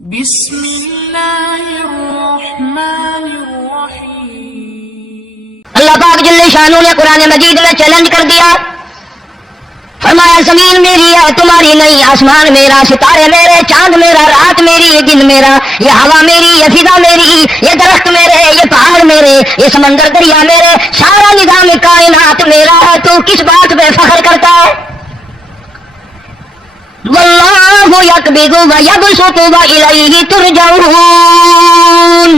بسم اللہ الرحمن الرحیم۔ اللہ پاک جل شانہ نے قرآن مجید میں چیلنج کر دیا، فرمایا زمین میری ہے تمہاری نہیں، آسمان میرا، ستارے میرے، چاند میرا، رات میری، یہ دن میرا، یہ ہوا میری، یہ فضا میری، یہ درخت میرے، یہ پہاڑ میرے، یہ سمندر دریا میرے، سارا نظام کائنات میرا ہے، تو کس بات پہ فخر کرتا ہے؟ واللہ یقبض ویبسط والیہ ترجعون۔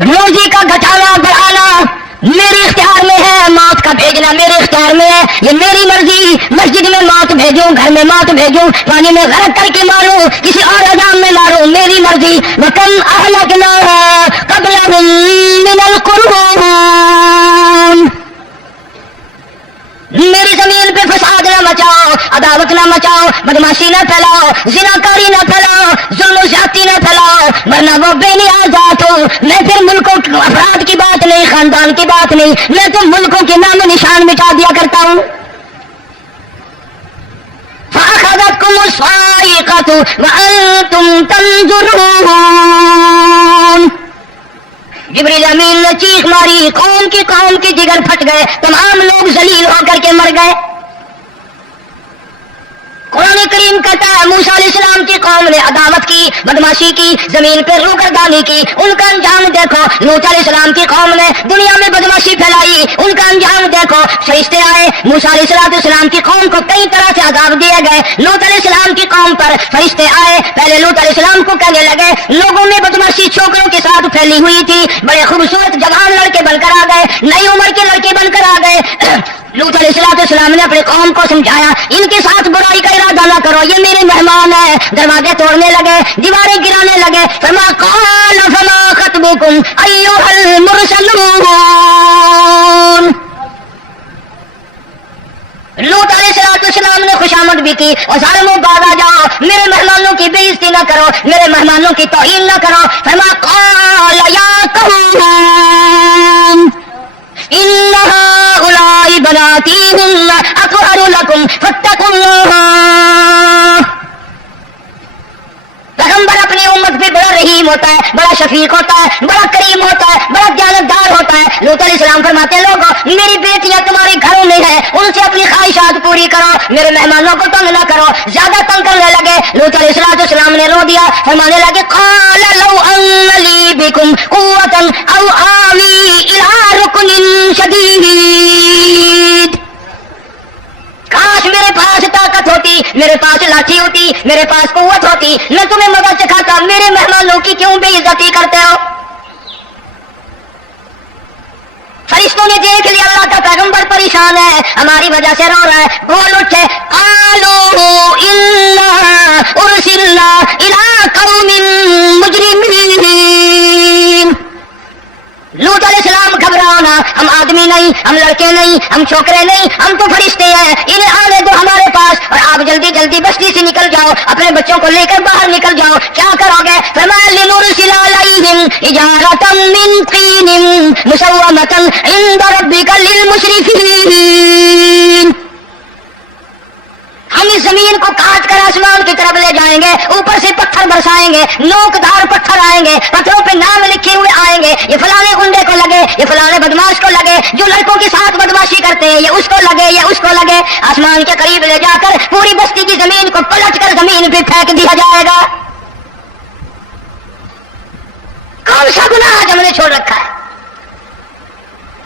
روزی کا گھٹانا بڑھانا میرے اختیار میں ہے، موت کا بھیجنا میرے اختیار میں ہے، یہ میری مرضی۔ مسجد میں موت بھیجوں، گھر میں موت بھیجوں، پانی میں غرق کر کے ماروں، کسی اور عذاب میں ماروں، میری مرضی۔ وَكَمْ أَهْلَكْنَا قَبْلَهُمْ مِنَ الْقُرُونِ۔ میری زمین پہ فساد نہ مچاؤ، عداوت نہ مچاؤ، بدماشی نہ پھیلاؤ، زناکاری نہ پھیلاؤ، ظلم و زیادتی نہ پھیلاؤ، ورنہ وہ بے نیازات ہو۔ میں پھر ملکوں افراد کی بات نہیں، خاندان کی بات نہیں، میں تو ملکوں کے نام و نشان مٹا دیا کرتا ہوں۔ فَأَخَذَتْكُمُ الصَّاعِقَةُ وَأَنْتُمْ تَنْظُرُونَ۔ جبریل امین نے چیخ ماری، قوم کی جگر پھٹ گئے، تمام لوگ ذلیل ہو کر کے مر گئے۔ قرآن کریم کہتا ہے موسیٰ علیہ السلام کی قوم نے عداوت کی، بدماشی کی، زمین پہ روگردانی کی، ان کا انجام دیکھو۔ لوط علیہ السلام کی قوم نے دنیا میں بدماشی پھیلائی، ان کا انجام دیکھو۔ فرشتے آئے، موسیٰ علیہ السلام کی قوم کو کئی طرح سے عذاب دیے گئے۔ لوط علیہ السلام کی قوم پر فرشتے آئے، پہلے لوط علیہ السلام کو کہنے لگے، لوگوں میں بدماشی چھوکروں کے ساتھ پھیلی ہوئی تھی، بڑے خوبصورت جوان لڑکے بن کر آ گئے، نئی عمر کے لڑکے بن کر آ گئے۔ لوط علیہ السلام نے اپنی قوم کو سمجھایا، ان کے ساتھ برائی کا ارادہ نہ کرو، یہ میرے مہمان ہیں۔ دروازے توڑنے لگے، دیواریں گرانے لگے۔ فما قال فما خطبكم ايها المرسلون۔ لوط علیہ السلام نے خوشامد بھی کی، اور ظالموں باز آ جاؤ، میرے مہمانوں کی بے عزتی نہ کرو، میرے مہمانوں کی توہین نہ کرو۔ فما قال یا قوم ان هؤلاء بناتي هن اطهر لكم فاتقوا الله۔ پیغمبر اپنی امت پہ بڑا رحیم ہوتا ہے، بڑا شفیق ہوتا ہے، بڑا کریم ہوتا ہے، بڑا دیانتدار ہوتا ہے۔ لوط علیہ السلام فرماتے ہیں، لوگوں میری بیٹیاں تمہارے گھروں میں ہیں، ان سے اپنی خواہشات پوری کرو، میرے مہمانوں کو تنگ نہ کرو۔ زیادہ تنگ کرنے لگے، لوط علیہ السلام نے رو دیا، فرمانے لگے قال لو ان لي بكم قوة او آوي الى ركن شديد۔ کاش میرے پاس طاقت ہوتی، میرے پاس لاٹھی ہوتی، میرے پاس قوت ہوتی، میں تمہیں مزہ چکھاتا، میرے مہمانوں کی کیوں بے عزتی کرتے ہو؟ فرشتوں نے دیکھ لیا اللہ کا پیغمبر پریشان ہے، ہماری وجہ سے رو رہا ہے، بول اٹھے قالوا انا ارسلنا الى قوم مجرمین۔ لوط علیہ السلام گھبراؤ نہ، ہم آدمی نہیں، ہم لڑکے نہیں، ہم چھوکرے نہیں، ہم تو فرشتے ہیں، انہیں آنے دو ہمارے پاس، اور آپ جلدی جلدی بستی سے نکل جاؤ، اپنے بچوں کو لے کر باہر نکل جاؤ۔ کیا کرو گے؟ فرمایا لنرسل علیہم حجارۃ من طین مسومۃ عند ربک للمسرفین۔ ہم اس زمین کو کاٹ کر آسمان کی طرف لے جائیں گے، اوپر سے پتھر برسائیں گے، نوکدار پتھر آئیں گے، پتھروں پہ نام لکھے ہوئے آئیں گے، یہ فلانے گنڈے کو لگے، یہ فلانے بدماش کو لگے، جو لڑکوں کے ساتھ بدماشی کرتے ہیں یہ اس کو لگے، یہ اس کو لگے۔ آسمان کے قریب لے جا کر پوری بستی کی زمین کو پلٹ کر زمین پہ پھینک دیا جائے گا۔ کون سا گناہ آج ہم نے چھوڑ رکھا ہے؟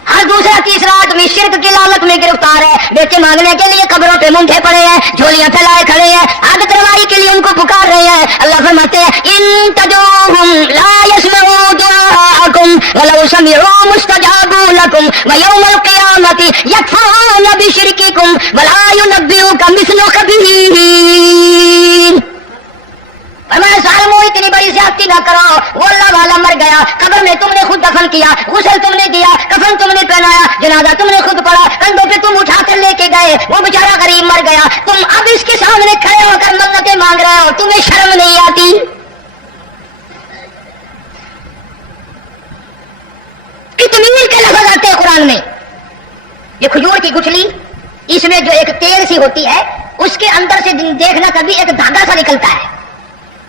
ہر دوسرا تیسرا آدمی شرک کی لالت میں گرفتار ہے، بیٹے مانگنے کے لیے قبروں پہ منڈے پڑے ہیں، جھولیاں پھیلائے کھڑے ہیں، عادت روائی کے لیے ان کو پکار رہے ہیں۔ اللہ فرماتے ہیں ان تدعوهم لا يسمعوا دعاءكم ولو سمعوا مستجابوا لكم ويوم القيامة يكفرون بشرككم ولا ينبئك مثل خبير۔ فرمایا ظالموں اتنی بڑی زیادتی نہ کرو، وہ اللہ والا مر گیا، قبر میں تم نے خود دفن کیا، غسل تم نے کیا، کفن تم نے پہنایا، جنازہ تم نے خود پڑھا، کندھوں پہ تم اٹھا کر لے کے گئے، وہ بیچارہ غریب مر گیا، تم اب اس کے سامنے کھڑے ہو کر منتیں مانگ رہے ہو، تمہیں شرم نہیں آتی؟ کتنی کے لفظ آتے ہیں قرآن میں۔ یہ کھجور کی گٹھلی، اس میں جو ایک تیل سی ہوتی ہے اس کے اندر سے دیکھنا کبھی ایک دھاگا سا نکلتا ہے،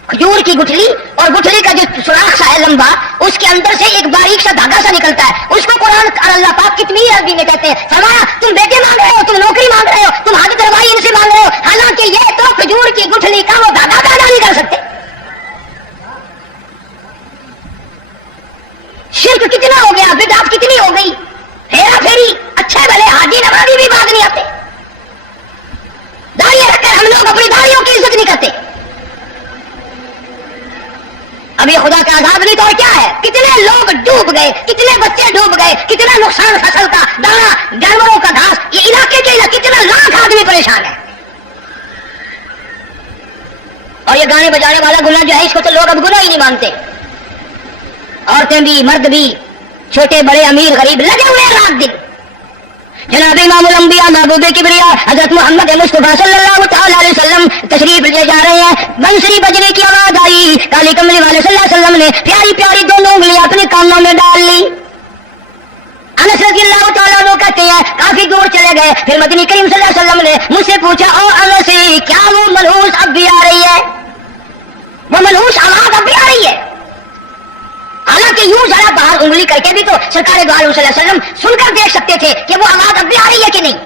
کھجور کی گٹھلی، اور گٹھلی کا جو سوراخ سا ہے لمبا، اس کے اندر سے ایک باریک سا دھاگا سا نکلتا ہے. اس کو قرآن اللہ پاک کتنی عربی میں کہتے ہیں، فرمایا تم بیٹے مانگ رہے ہو، تم نوکری مانگ رہے ہو، تم حاجت روائی ان سے مانگ رہے ہو، حالانکہ یہ تو کھجور کی گٹھلی کا وہ دھاگا پیدا نہیں کر سکتے. شرک کتنا ہو گیا، بدعت کتنی ہو گئی، ہیرا پھیری، اچھے بھلے حاجی نوابی بھی باز نہیں آتے. داڑھی رکھ کر ہم لوگ اپنی داڑھیوں کی عزت نہیں کرتے. اب یہ خدا کا عذاب نہیں تو اور کیا ہے؟ کتنے لوگ ڈوب گئے، کتنے بچے ڈوب گئے، کتنا نقصان فصل کا، دانا، جانوروں کا گھاس، یہ علاقے کے کتنا لاکھ آدمی پریشان ہے. اور یہ گانے بجانے والا گناہ جو ہے اس کو تو لوگ اب گناہ ہی نہیں مانتے. عورتیں بھی مرد بھی، چھوٹے بڑے امیر غریب لگے ہوئے ہیں رات دن. جناب امام الانبیاء محبوب کبریا حضرت محمد مصطفیٰ صلی اللہ تعالی علیہ وسلم تشریف لے جا رہے ہیں. بنسری بجنے کی آواز آئی، کالی کملی والے صلی اللہ علیہ وسلم نے پیاری پیاری دونوں انگلیاں اپنے کانوں میں ڈال لی. انس رضی اللہ تعالیٰ عنہ کہتے ہیں کافی دور چلے گئے، پھر مدنی کریم صلی اللہ علیہ وسلم نے مجھ سے پوچھا، او انس کیا وہ منحوس اب بھی آ رہی ہے؟ وہ منحوس آواز اب بھی آ رہی ہے؟ حالانکہ یوں ذرا باہر انگلی کر کے بھی تو سرکار دو عالم صلی اللہ علیہ وسلم سن کر دیکھ سکتے تھے کہ وہ آواز اب بھی آ رہی ہے کہ نہیں.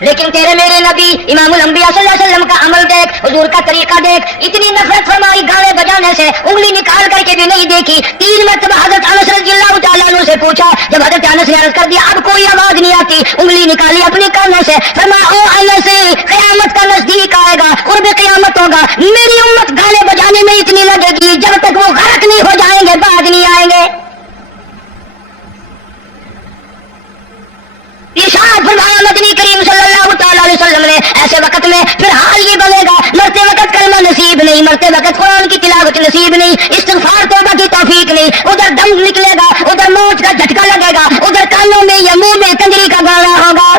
لیکن تیرے میرے نبی امام الانبیاء صلی اللہ علیہ وسلم کا عمل دیکھ، حضور کا طریقہ دیکھ، اتنی نفرت فرمائی گانے بجانے سے، انگلی نکال کر کے بھی نہیں دیکھی. 3 مرتبہ حضرت انس رضی اللہ تعالیٰ عنہ سے پوچھا، جب حضرت انس نے عرض کر دیا اب کوئی آواز نہیں آتی، انگلی نکالی اپنے کانوں سے، فرمایا او انس قیامت کا نزدیک آئے گا، قرب قیامت ہوگا، میری امت گانے بجانے میں اتنی لگے گی جب تک وہ غرق نہیں ہو جائیں گے بعد نہیں آئیں گے. ارشاد فرمایا مدنی کریم صلی اللہ تعالی علیہ وسلم نے ایسے وقت میں پھر حال یہ بنے گا، مرتے وقت کلمہ نصیب نہیں، مرتے وقت قرآن کی تلاوت نصیب نہیں، استغفار توبہ کی توفیق نہیں، ادھر دم نکلے گا، ادھر موت کا جھٹکا لگے گا، ادھر کانوں میں یا منہ میں کنجری کا گانا ہوگا.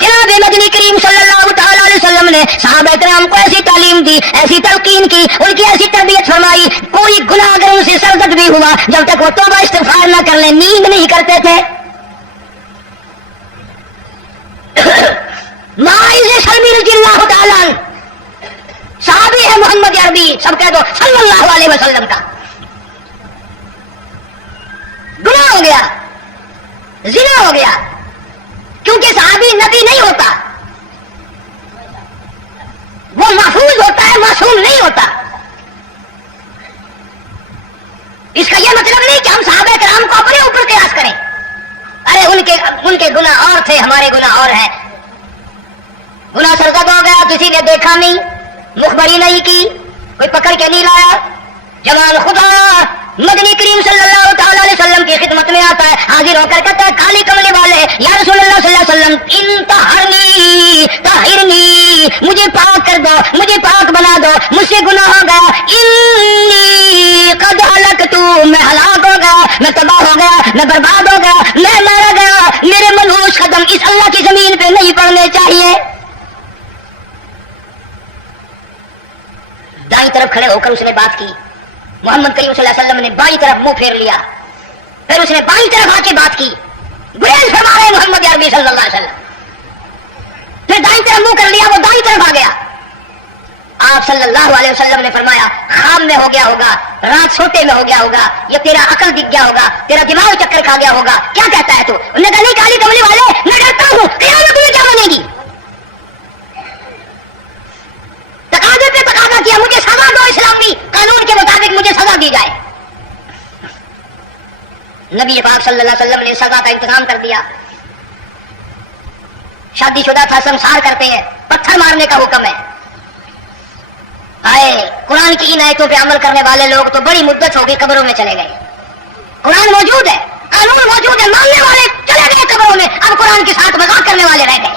جناب مدنی کریم صلی اللہ تعالی علیہ وسلم نے صحابہ کرام کو ایسی تعلیم دی، ایسی تلقین کی، ان کی ایسی تربیت فرمائی، کوئی گناہ اگر ان سے سرزد بھی ہوا جب تک وہ توبہ استغفار نہ کر لیں نیند نہیں کرتے تھے. ماعز سلمی رضی اللہ تعالیٰ صحابی ہے محمد عربی، سب کہہ دو صلی اللہ علیہ وسلم کا. گناہ ہو گیا، زنا ہو گیا، کیونکہ صحابی نبی نہیں ہوتا، وہ محفوظ ہوتا ہے، معصوم نہیں ہوتا. اس کا یہ مطلب نہیں کہ ہم صحابہ کرام کو اپنے اوپر قیاس کریں. ارے ان کے گناہ اور تھے، ہمارے گناہ اور ہیں. گناہ سرزد ہو گیا، کسی نے دیکھا نہیں، مخبری نہیں کی، کوئی پکڑ کے نہیں لایا. جوان خدا مدنی کریم صلی اللہ تعالی علیہ وسلم کی خدمت میں آتا ہے، حاضر ہو کر کہتا ہے کالی کملی والے یا رسول اللہ صلی اللہ علیہ وسلم انطہرنی طہرنی، مجھے پاک کر دو، مجھے پاک بنا دو، مجھ سے گناہ ہو گیا، انی قد ہلکت، میں ہلاک ہو گیا، میں تباہ ہو گیا، میں برباد ہو گیا، میں مارا گیا، میرے منحوس قدم اس اللہ کی زمین پہ نہیں پڑنے چاہیے. دائیں طرف کھڑے ہو کر اس نے بات کی، محمد کریم صلی اللہ علیہ وسلم نے بائیں طرف منہ پھیر لیا، پھر اس نے بائیں طرف آ کے بات کی، گریز فرما رہے محمد عربی صلی اللہ علیہ وسلم، پھر دائیں طرف منہ کر لیا، وہ دائیں طرف آ گیا. آپ صلی اللہ علیہ وسلم نے فرمایا خام میں ہو گیا ہوگا، رات سوتے میں ہو گیا ہوگا، یا تیرا عقل دکھ گیا ہوگا، تیرا دماغ چکر کھا گیا ہوگا، کیا کہتا ہے تو؟ انہوں نے کہا نہیں کالی کملی والے میں ڈرتا ہوں قیامت میں کیا بنے گی. تقاضے پہ تقاضا کیا، مجھے سزا دو، اسلامی قانون کے مطابق مجھے سزا دی جائے. نبی پاک صلی اللہ علیہ وسلم نے سزا کا انتظام کر دیا. شادی شدہ تھا، سنسار کرتے ہیں، پتھر مارنے کا حکم ہے. آئے قرآن کی ان آیتوں پہ عمل کرنے والے لوگ تو بڑی مدت ہوگی قبروں میں چلے گئے. قرآن موجود ہے، قانون موجود ہے، ماننے والے چلے گئے قبروں میں، اب قرآن کے ساتھ مذاق کرنے والے رہ گئے.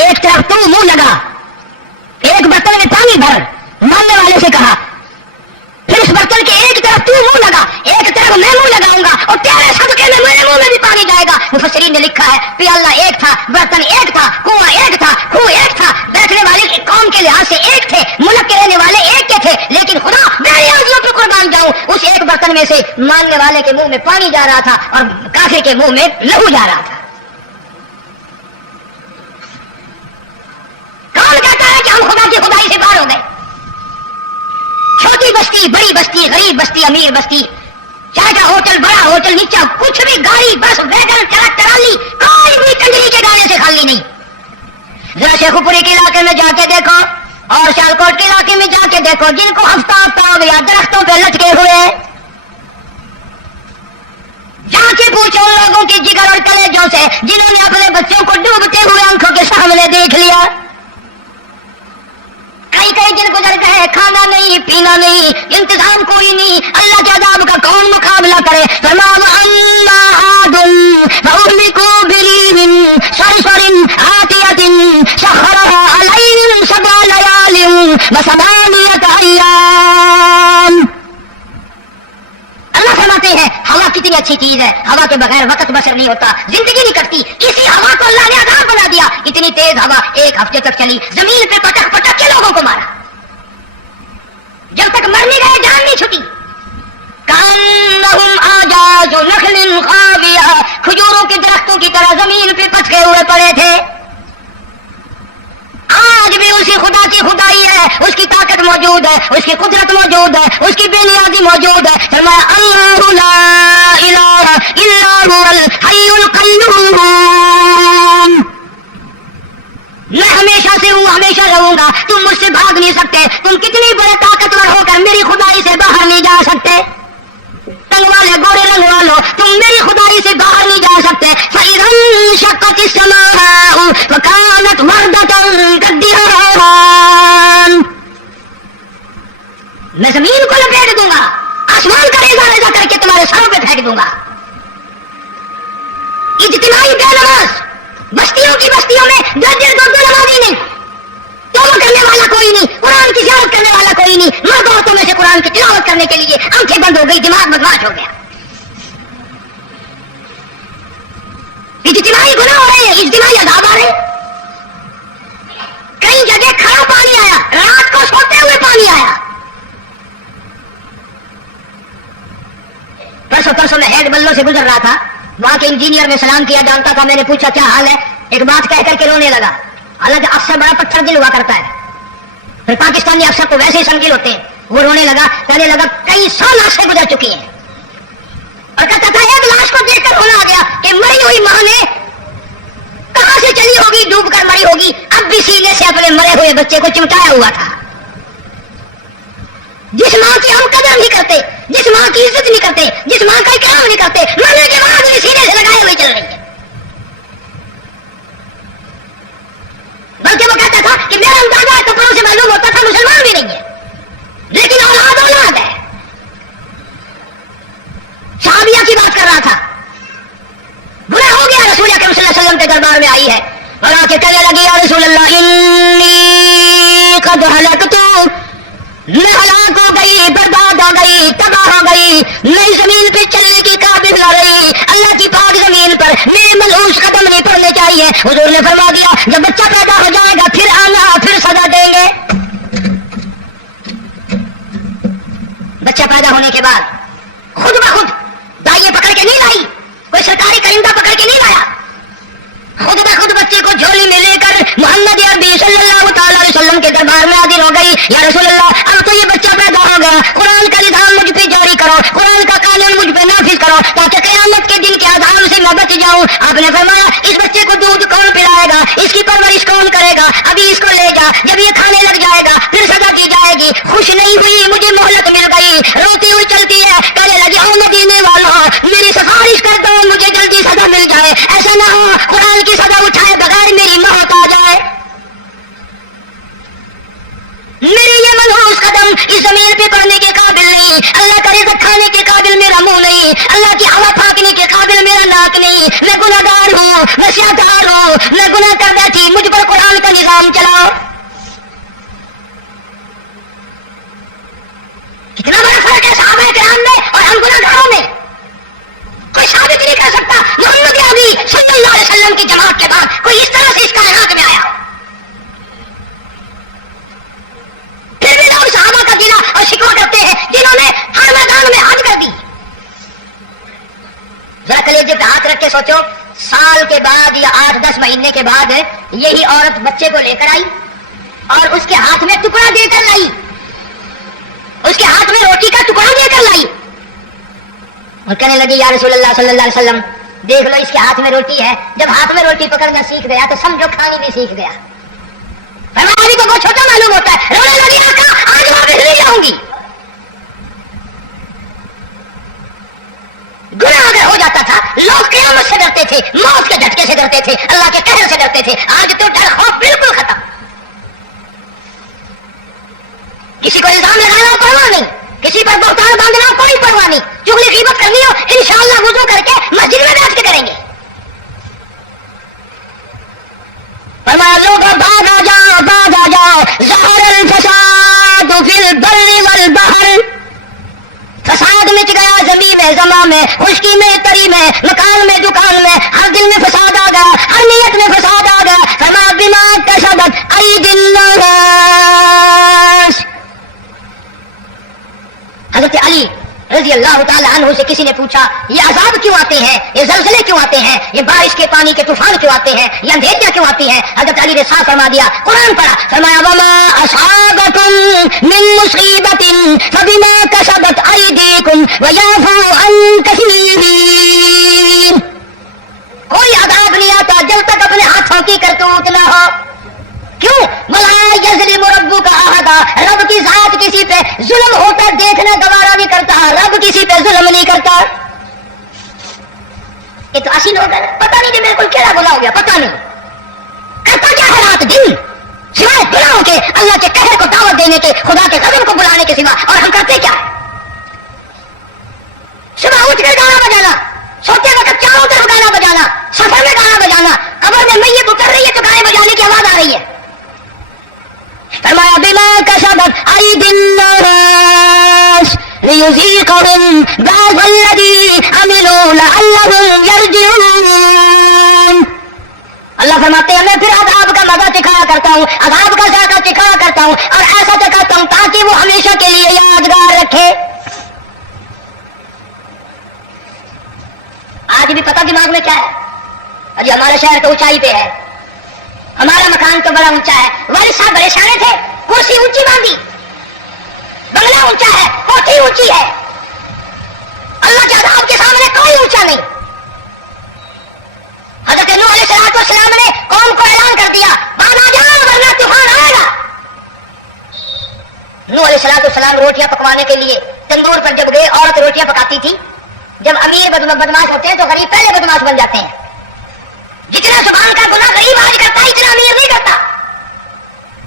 ایک طرف تو منہ لگا، ایک برتن میں پانی بھر، ماننے والے سے کہا، پھر اس برتن کے ایک طرف تو منہ لگا، ایک طرف میں منہ لگاؤں گا اور تیرے صدقے میں میرے منہ میں بھی پانی جائے گا۔ مفسرین نے لکھا ہے پیالہ ایک تھا، برتن ایک تھا، کنواں ایک تھا، خوہ ایک تھا، بیٹھنے والے کی قوم کے لحاظ سے ایک تھے، ملک کے رہنے والے ایک کے تھے، لیکن خدا میری آنکھوں پہ قربان جاؤں اس ایک برتن میں سے ماننے والے کے منہ میں پانی جا رہا تھا اور کافر کے منہ میں لہو جا رہا تھا۔ کون کہتا ہے کہ ہم خدا کی خدائی سے باہر ہو گئے؟ چھوٹی بستی، بڑی بستی، غریب بستی، امیر بستی، چاہے کا ہوٹل، بڑا ہوٹل، نیچا کچھ بھی، گاڑی، بس، ویگن، ٹرک، ٹرالی، کوئی بھی کنجری کے گانے سے خالی نہیں۔ ذرا شیخو پوری کے علاقے میں جا کے دیکھو اور سیالکوٹ کے علاقے میں جا کے دیکھو، جن کو ہفتہ ہفتہ ہو گیا درختوں پہ لٹکے ہوئے، جا کے پوچھو ان لوگوں کی جگر اور کلیجوں سے جنہوں نے اپنے بچوں کو ڈوبتے ہوئے آنکھوں کے سامنے دیکھ لیا۔ کئی دن گزر گئے، کھانا نہیں، پینا نہیں، انتظام کوئی نہیں، اللہ کے عذاب کا کون مقابلہ کرے؟ فرمایا اما عاد فاهلكوا بريح صرصر عاتية سخرها عليهم 7 ليال و8 أيام۔ اللہ فرماتے ہیں ہوا کتنی اچھی چیز ہے، ہوا کے بغیر وقت بسر نہیں ہوتا، زندگی نہیں کٹتی، اسی ہوا کو اللہ نے عذاب بنا دیا۔ اتنی تیز ہوا 1 ہفتے تک چلی، زمین پہ پٹک پٹک کے لوگوں کو مارا، جب تک مر نہیں گئے جان نہیں چھٹی۔ کأنہم اعجاز نخل خاویہ، کھجوروں کے درختوں کی طرح زمین پہ پچکے ہوئے پڑے تھے۔ آج بھی اسی خدا کی خدائی ہے، اس کی طاقت موجود ہے، اس کی قدرت موجود ہے، اس کی بے نیازی موجود ہے۔ فرمایا اللہ لا الہ الا هو الحی القیوم، میں ہمیشہ سے ہوں، ہمیشہ رہوں گا، تم مجھ سے بھاگ نہیں سکتے، تم کتنی بڑے طاقتور ہو کر میری خدائی سے باہر نہیں جا سکتے، رنگ والے گورے رنگ والو تم میری خدائی سے باہر نہیں جا سکتے۔ فَإِذَا انشَقَّتِ السَّمَاءُ فَكَانَتْ وَرْدَةً كَالدِّهَانِ، میں زمین کو لپیٹ دوں گا، آسمان کا ریزہ ریزہ کر کے تمہارے سروں پہ پھینک دوں گا۔ اجتماعی بے نماز، بستیوں کی بستیوں میں 10 دن کو 2 نمازی نہیں، توبہ کرنے والا کوئی نہیں، قرآن کی زیارت کرنے والا کوئی نہیں، مرد عورتوں میں سے قرآن کی تلاوت کرنے کے لیے آنکھیں بند ہو گئی، دماغ بدماش ہو گیا۔ اجتماعی گناہ ہو رہے ہیں، اجتماعی عذاب آ رہے ہیں، کئی جگہ کھڑا پانی آیا، رات کو سوتے ہوئے پانی آیا۔ پرسوں میں ہیڈ بلوں سے گزر رہا تھا، وہاں کے انجینئر میں سلام کیا جانتا تھا، میں نے پوچھا کیا حال ہے، ایک بات کہہ کر کے رونے لگا، حالانکہ افسر بڑا پتھر دل ہوا کرتا ہے، پھر پاکستانی افسر تو ویسے ہی سنگیل ہوتے ہیں، وہ رونے لگا، کہنے لگا کئی 100 لاشیں گزر چکی ہیں، اور کہتا تھا ایک لاش کو دیکھ کر رونا آ گیا کہ مری ہوئی ماں نے کہاں سے چلی ہوگی، ڈوب کر مری ہوگی، اب بھی سینے سے اپنے مرے ہوئے بچے کو چمٹایا ہوا تھا۔ جس ماں کی ہم قدر نہیں کرتے، جس ماں کی عزت نہیں کرتے، جس ماں کا اکرام نہیں کرتے، مرنے کے بعد بھی سینے سے لگائے ہوئے چل رہی ہے۔ بلکہ وہ کہتا تھا کہ میرا اندازہ کپڑوں سے معلوم ہوتا تھا مسلمان بھی نہیں ہے، لیکن اولاد اولاد ہے۔ صحابیہ کی بات کر رہا تھا، برا ہو گیا، رسول اکرم صلی اللہ علیہ وسلم کے دربار میں آئی ہے اور آ کے کہنے لگی یا رسول اللہ انی قد ہلکت، میں ہلاک ہو گئی، برباد ہو گئی، تباہ ہو گئی، میں زمین پہ چلنے کی قابل نہ رہی، اللہ کی پاک زمین پر میرے ملعوس قدم نہیں پڑنے چاہیے۔ حضور نے فرما دیا جب بچہ پیدا ہو جائے گا پھر آنا، پھر سزا دیں گے۔ بچہ پیدا ہونے کے بعد خود بخود دائیں پکڑ کے نہیں لائی، کوئی سرکاری کرندہ پکڑ کے نہیں لایا، خود بخود بچے کو جھولی میں لے کر محمد عربی صلی اللہ تعالی علیہ وسلم کے دربار میں حاضر ہو گئی۔ یا رسول اللہ اب تو یہ بچہ پیدا ہو گیا، قرآن کا نظام مجھ پہ جاری کرو، قرآن کا قانون مجھ پہ نافذ کرو تاکہ قیامت کے دن کے عذاب سے میں بچ جاؤں۔ آپ نے فرمایا اس بچے کو دودھ کون پلائے گا، اس کی پرورش کون کرے گا، ابھی اس کو لے جا، جب یہ کھانے لگ جائے گا پھر سزا کی جائے گی۔ خوش نہیں ہوئی، مجھے مہلت مل گئی، روتی ہوئی چلتی ہے، کہنے لگی او مدینے والوں میری سفارش کر دو، مجھے جلدی سزا مل جائے، ایسا نہ ہو قرآن کی سزا اٹھائے بغیر میری موت آ جائے۔ میرے یہ منحوس قدم اس زمین پہ پڑنے کے قابل نہیں، اللہ کا رزق کھانے کے قابل میرا منہ نہیں، اللہ کی ہوا پھانکنے کے قابل میرا ناک نہیں، میں گناہگار ہوں، میں سیاہکار ہوں، میں گناہ کر بیٹھی، مجھ پر قرآن نظام چلاؤ. کتنا بڑا فرق ہے صحابہ کرام میں اور ہم گناہگاروں میں. کوئی ثابت نہیں کر سکتا محمد عربی صلی اللہ علیہ وسلم کی جماعت کے بعد کوئی اس طرح سے اس کائنات میں آیا ہو. پھر بھی لوگ صحابہ کا گیلا اور شکوہ کرتے ہیں جنہوں نے ہر میدان میں حج کر دی. ذرا کلیجے پہ ہاتھ رکھ کے سوچو, سال کے بعد یا 8-10 مہینے کے بعد یہی عورت بچے کو لے کر آئی اور اس کے ہاتھ میں ٹکڑا دے کر لائی, اس کے ہاتھ میں روٹی کا ٹکڑا دے کر لائی اور کہنے لگی یا رسول اللہ صلی اللہ علیہ وسلم دیکھ لو اس کے ہاتھ میں روٹی ہے. جب ہاتھ میں روٹی پکڑنا سیکھ گیا تو سمجھو کھانی بھی سیکھ گیا. ابھی تو بہت چھوٹا معلوم ہوتا ہے, رونے لگی آقا آج واپس نہیں جاؤں گی. گناہ اگر ہو جاتا تھا لوگ قیامت سے ڈرتے تھے, موت کے جھٹکے سے ڈرتے تھے, اللہ کے قہر سے ڈرتے تھے. آج تو ڈر خوف بالکل ختم. کسی کو الزام لگانا پرواہ نہیں, کسی پر بہتان باندھنا کوئی پرواہ نہیں. چغلی غیبت کرنی ہو انشاءاللہ وضو کر کے مسجد میں بیٹھ کے کریں گے. فرمایا لوگوں باغ آ جاؤ, باغ آ جاؤ, ظہر الفساد فی البر والبحر. فساد مچ گیا زمین میں, زماں میں, خشکی میں, تری میں, مکان میں, دکان میں, ہر دل میں فساد آ گیا, ہر نیت میں فساد آ گیا. فرمایا بما کسبت ایدی الناس. حضرت علی رضی اللہ تعالی عنہ سے کسی نے پوچھا یہ عذاب کیوں آتے ہیں, یہ زلزلے کیوں آتے ہیں, یہ بارش کے پانی کے طوفان کیوں آتے ہیں, یہ اندھیریاں کیوں آتی ہیں؟ حضرت علی نے صاف فرما دیا, قرآن پڑھا, فرمایا وما اصابکم من مصیبت فبما کسبت ایدیکم ویعفو عن کثیر. کوئی عذاب نہیں آتا جب تک اپنے ہاتھوں کی کرتوت نہ ہو. کیوں؟ ولا یظلم ربک احدا. رب کی ذات کسی پہ ظلم ہوتا دیکھنا گوارا نہیں کرتا, رب کسی پہ ظلم نہیں کرتا. یہ تو اسی لوگ ہیں, پتہ نہیں کہ میرے کو کیا گناہ ہو گیا, پتہ نہیں کرتا کیا ہے رات دن سوائے گناہوں کے, اللہ کے قہر کو دعوت دینے کے, خدا کے غضب کو بلانے کے سوا. اور ہم کرتے کیا؟ صبح اٹھ کر گانا بجانا, سوتے وقت چاروں طرف گانا بجانا, سفر میں گانا بجانا, قبر میں میت اتر رہی ہے تو گانے بجانے کی آواز آ رہی ہے. فرمایا بما کسبت ایدی الناس لیذیقہم بعض الذی عملوا لعلہم یرجعون. اللہ فرماتے ہیں میں پھر عذاب کا مزہ چکھایا کرتا ہوں, عذاب کا ذائقہ چکھایا کرتا ہوں اور ایسا چکھاتا ہوں تاکہ وہ ہمیشہ کے لیے یادگار رکھے. آج بھی پتہ دماغ میں کیا ہے؟ ابھی ہمارا شہر تو اونچائی پہ ہے, ہمارا مکان تو بڑا اونچا ہے. والد صاحب بڑے سیانے تھے, کرسی اونچی باندھی, بنگلہ اونچا ہے, کوٹھی اونچی ہے. اللہ کے عذاب کے سامنے کوئی اونچا نہیں. حضرت نوح علیہ السلام نے قوم کو اعلان کر دیا باندھ آ جاؤ ورنہ طوفان آئے گا. نوح علیہ السلام روٹیاں پکوانے کے لیے تندور پر جب گئے, عورت روٹیاں پکاتی تھی. جب امیر بدماش ہوتے ہیں تو غریب پہلے بدماش بن جاتے ہیں. جتنا زبان کا گناہ غریب آج کرتا ہے اتنا امیر نہیں کرتا.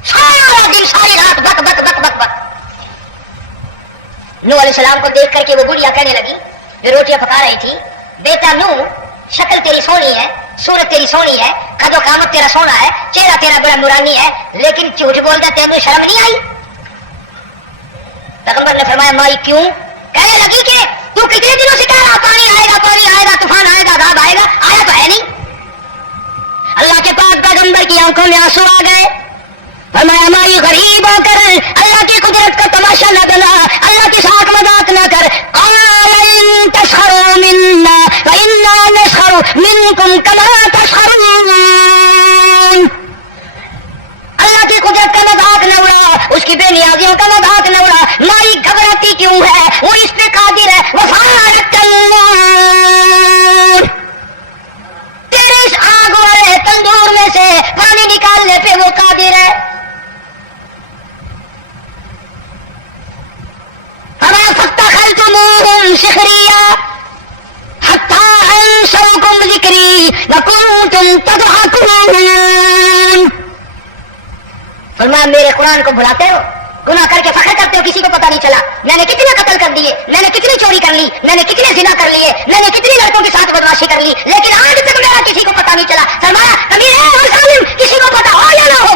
سارا دن ساری رات بک بک بک بک بک. نوح علیہ السلام کو دیکھ کر کے وہ بڑھیا کہنے لگی جو روٹیاں پکا رہی تھی, بیٹا نوح شکل تیری سونی ہے, صورت تیری سونی ہے, قد و قامت تیرا سونا ہے, چہرہ تیرا بڑا نورانی ہے, لیکن جھوٹ بولتا تیرے شرم نہیں آئی؟ پیغمبر نے فرمایا مائی کیوں؟ کہنے لگی کہ تو کتنے دنوں سے کہہ رہا پانی آئے گا, طوفان آئے گا, عذاب آئے گا, آیا تو ہے نہیں. اللہ کے پاک پیغمبر کی آنکھوں میں آنسو آ گئے. فرمایا مائی غریب ہو کر اللہ کی قدرت کا تماشا نہ بنا, اللہ کی ساکھ مذاق نہ کر. قال ان تسخروا منا فإنا نسخر منكم كما تسخرون. اللہ کی قدرت کا مذاق نہ اڑا, اس کی بے نیازیوں کا مذاق نہ اڑا. مائی گھبراتی کیوں ہے؟ وہ اس پہ قادر ہے. وفارت النار, تیرے اس آگ والے تندور میں سے پانی نکالنے پہ وہ قادر ہے. ہمارا فاتخذتموہم سخریا حتی انسوکم ذکری وکنتم تضحکون. فرمایا میرے قرآن کو بھلاتے ہو, گناہ کر کے فخر کرتے ہو, کسی کو پتہ نہیں چلا میں نے کتنے قتل کر دیے, میں نے کتنی چوری کر لی, میں نے کتنے زنا کر لیے, میں نے کتنی لڑکوں کے ساتھ بدماشی کر لی, لیکن آج تک میرا کسی کو پتہ نہیں چلا. فرمایا امیر ہے اور ظالم, کسی کو پتہ ہو یا نہ ہو